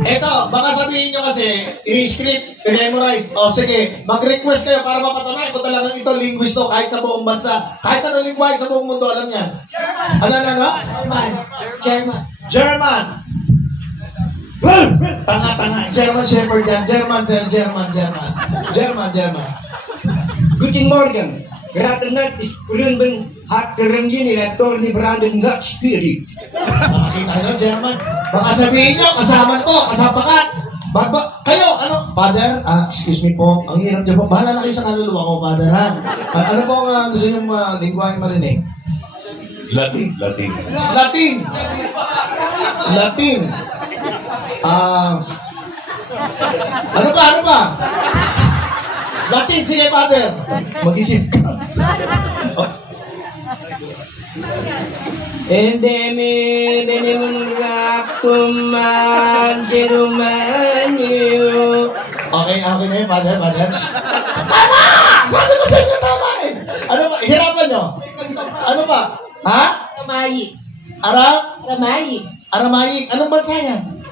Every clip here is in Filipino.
Eto, baka sabihin nyo kasi, i-script, i-memorize. O sige, mag-request kayo para mapatunay kung talagang ito linguist to kahit sa buong bansa. Kahit ano lingwahe sa buong mundo, alam niya. Ano? German. Tanga. German Shepherd yan. German. Guten Morgen. Geraten is Grünben hat Terengini na Tony Brandon Nut Spirit. Makakita nyo, German. Baka sabihin nyo, kasama to, kasapakan. Kayo, ano? Father, excuse me po, ang hirap nyo po. Bahala na kayo sa kaluluwa ko, Father, ha? Ano po ang gusto nyo lingwahe marinig? Latin. Ano ba? Latin, sige, Father. Mag-isip ka. Endemi denimungaktuman jerumanyo. Okay na yun, Father. Tama! Sabi ko sa inyo, tama eh. Ano ba? Hirapan nyo. Ano ba? Ha? Aramaic. Aramaic. Anong bansa yan?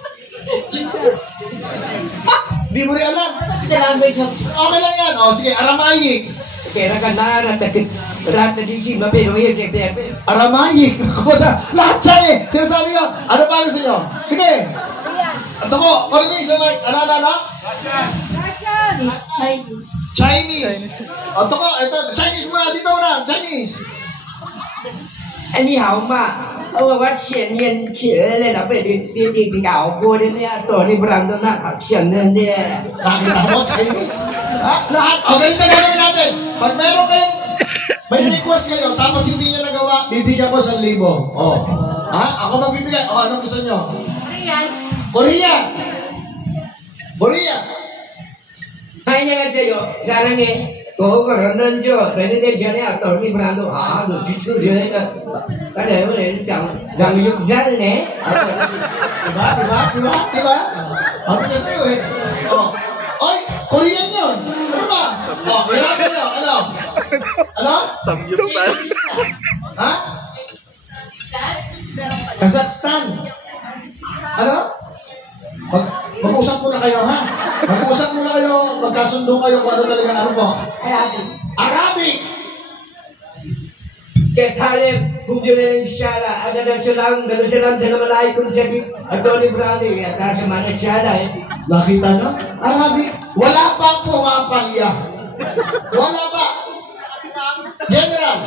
Di mo rin alam. What's the language of... Okay lang yan. O, sige, Aramaic. Kaya ka rata di si mapenoy Aramaic. Lahat yan eh. Sinasabi ko, ano pa gusto nyo? Sige. Ito ko, coordination like, ano? Chinese. Ito ko, Chinese muna, dito muna, Chinese. Anyhow ma, what siya niyan siya na pwede di kau po din niya Tony Brandon na action na niya. Nakita mo, Chinese? Lahat. O, ganito gagawin natin. Pag meron kayong, may request kayo, tapos hindi nyo nagawa, bibigyan ko 1,000. O. Ako magbibigay. O, anong gusto nyo? Korea. Hay nga sa'yo, sana nga, kung magandang Diyo, pwede din siya niya Tony Brandon. Dito din na, kada mo rin, yung zan eh. Diba? Ano na sa'yo eh? O. Oy, Korean yun. Ano ba? O, hirapin nyo. Ano? Samgyupsal. Ha? Kazakhstan. Ano? Mag-usap muna kayo, ha? Magkasundo kayo kung ano talaga, ano po? Arabic! Kaya talim, kung yun na siya na, gano'n siya lang sa namalay kong sabi, at Tony Brandon, at nasa mana siya na eh. Nakita nyo? Arabic. Wala pang pumapalya. Wala pa. General.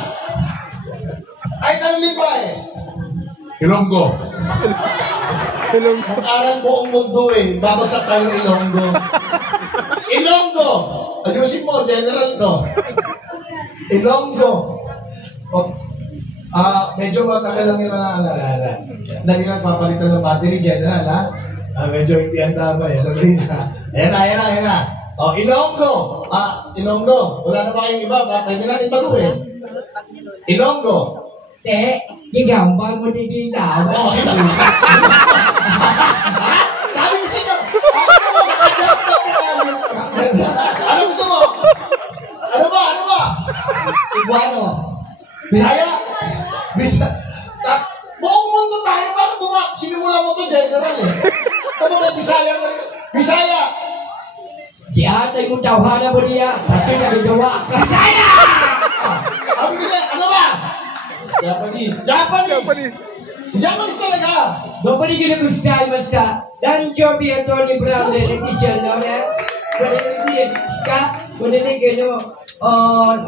Ay, tanong ba eh? Ilonggo. Mag-aral buong mundo eh. Babagsak tayo Ilonggo. Ayusin mo, General to. Ilonggo. Medyo matagal lang yung naalala. Dali nagpapalitan ng battery, General, ha? Medyo hindi ang tama eh. Sabihin na. Ayan na. O, Ilonggo. Ilonggo. Wala na ba kayong iba? Pwede natin baguhin. Ilonggo. Gigambal mo din ginawa. Sabi ko sa inyo, ano gusto mo? Ano ba? Cebuano. Bisaya. Buong mundo tayo, bakit sinimula mo ito, General eh? Ano ba, Bisaya. Di atay kong tawhana mo niya, pati nagagawa ka. Bisaya! Sabi ko sa'yo, ano ba? Japanese talaga. Nobody gonna go style basta. Dan Joby at Tony Brown edition na rin. Pwede nagpili ska. Pwede nagpili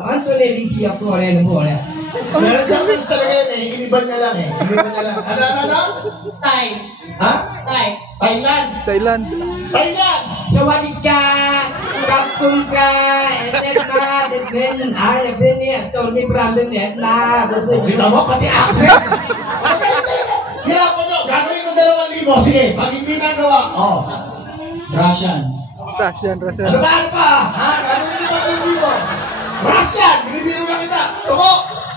Anthony Alicia po rin mo rin. Meron Japanese talaga yun eh. Iniban na lang eh. Ano? Thai. Ha? Thailand. Sawadee ka, kapkong ka, and then niya, Tony Brandon yan na. Kita mo, pati accent. Hirapan nyo. Gagawin ko 2,000. Sige, pag hindi nagawa. Russian. Ano ba? Ha? Gagawin ko 2,000. Russian. Binibiro lang kita. Tuko.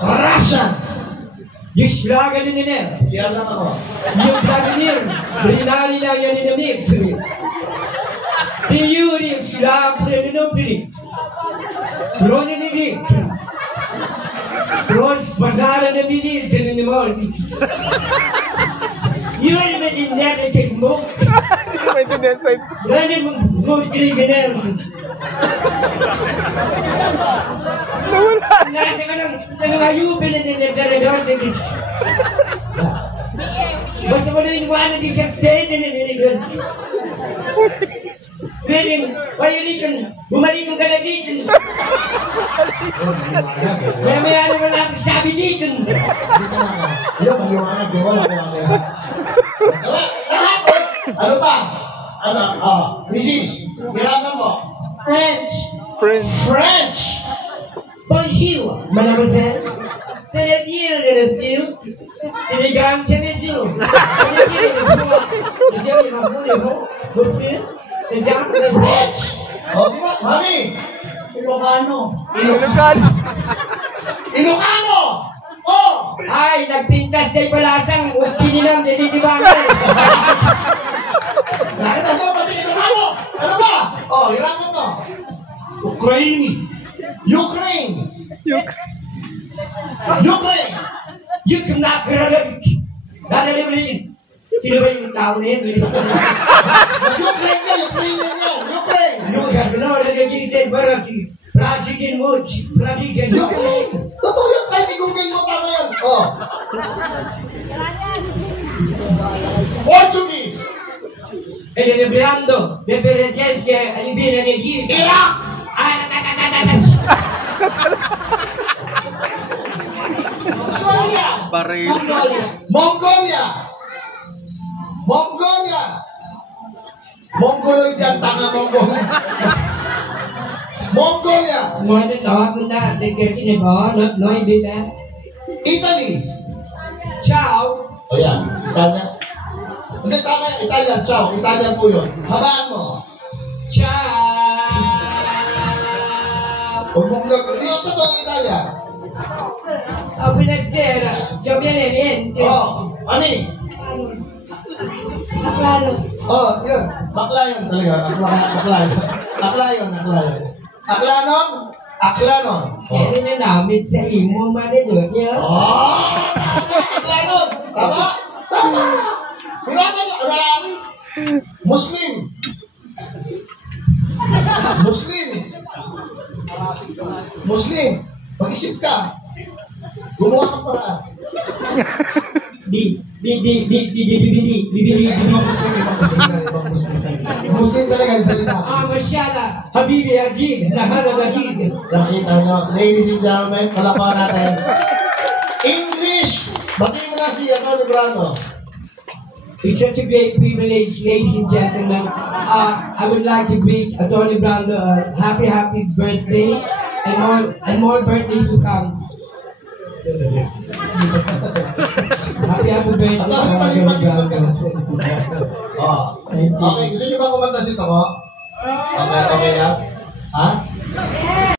Russian. Yung slaga din nila. Siya lang ako. Yung Vladimir, brinali na yan in a victory. The Yuri, Slav, Prenopri. Brony ni victory. Bros, Bagara na binir, Tinimor. Yuri na maintindihan ang check mo. Hindi ko maintindihan sa'yo. Ganyan mo giniginer. Nawala. Nasa ka ng ayubin na dinadalagaan din. Basta mo na inuwanan din siya state na dinadalagaan. Pwede, bumalik ka na dito. May naman lang sabi dito. Iyo, maliwanag, di ba? Ano pa? Ano? Mrs. Hirapan mo. French. French! Bonjour, mademoiselle. Tenez-vous. Sinigang sa mesyo. French! O, di ba? Mami! Ilocano. Ilocano! Oh! Ay, nagpintas kay Palasang. Huwag kininam, nilitibangan. Nakita sa pati Ilocano! Ano ba? Oh, hirapan mo. Ukraine! Ukraine! Yung nakaralag. Dadaliwalin. Sino ba yung tao na yun? Ukraine ka! Ukrainian yan! Ukraine! Yung no, nagagigit barang si Prasikin mo, si Prasikin mo. Ukraine! Totoo yan! Kahit i-google mo, tama yan! Oh! Portuguese! Celebrando le presenze all'interno del giro. Iraq! Mongolia. Baril. Mongolia. Mongoloid yan, tanga Mongolia. Mongolia! Ngoài đến đó mình đã để cái này bỏ nói biết đã. Italy! Ciao. O yan, Italia. Hindi, tama yan, Italian, ciao. Italian po yun. Habaan mo. Ciao. Huwag mong gagawin. Yung totoong Italian. Buonasera. Ciao viene niente. Oh, Mami. Oh, yun. Bakla yun talaga. Bakla yun. Aklanon. Oh. Kaya na namin sa imo manidor niya. Oh! Aklanon. Tama? Hirapan niya. Muslim. Mag-isip ka. Gumawa ka paraan. Ibang Muslim talaga yung salita. Masyala. Habibi Ajib. Nahara Ajib. Nakita nyo, ladies and gentlemen, palapawan natin. English! Batiin mo na si Atty. Brando. It's such a great privilege, ladies and gentlemen. I would like to greet Atty. Brando a happy birthday and more birthdays to come. Happy birthday, Atty. Atty. Brando. Okay, gusto nyo ba kumanta si Toko? Okay na? Ha?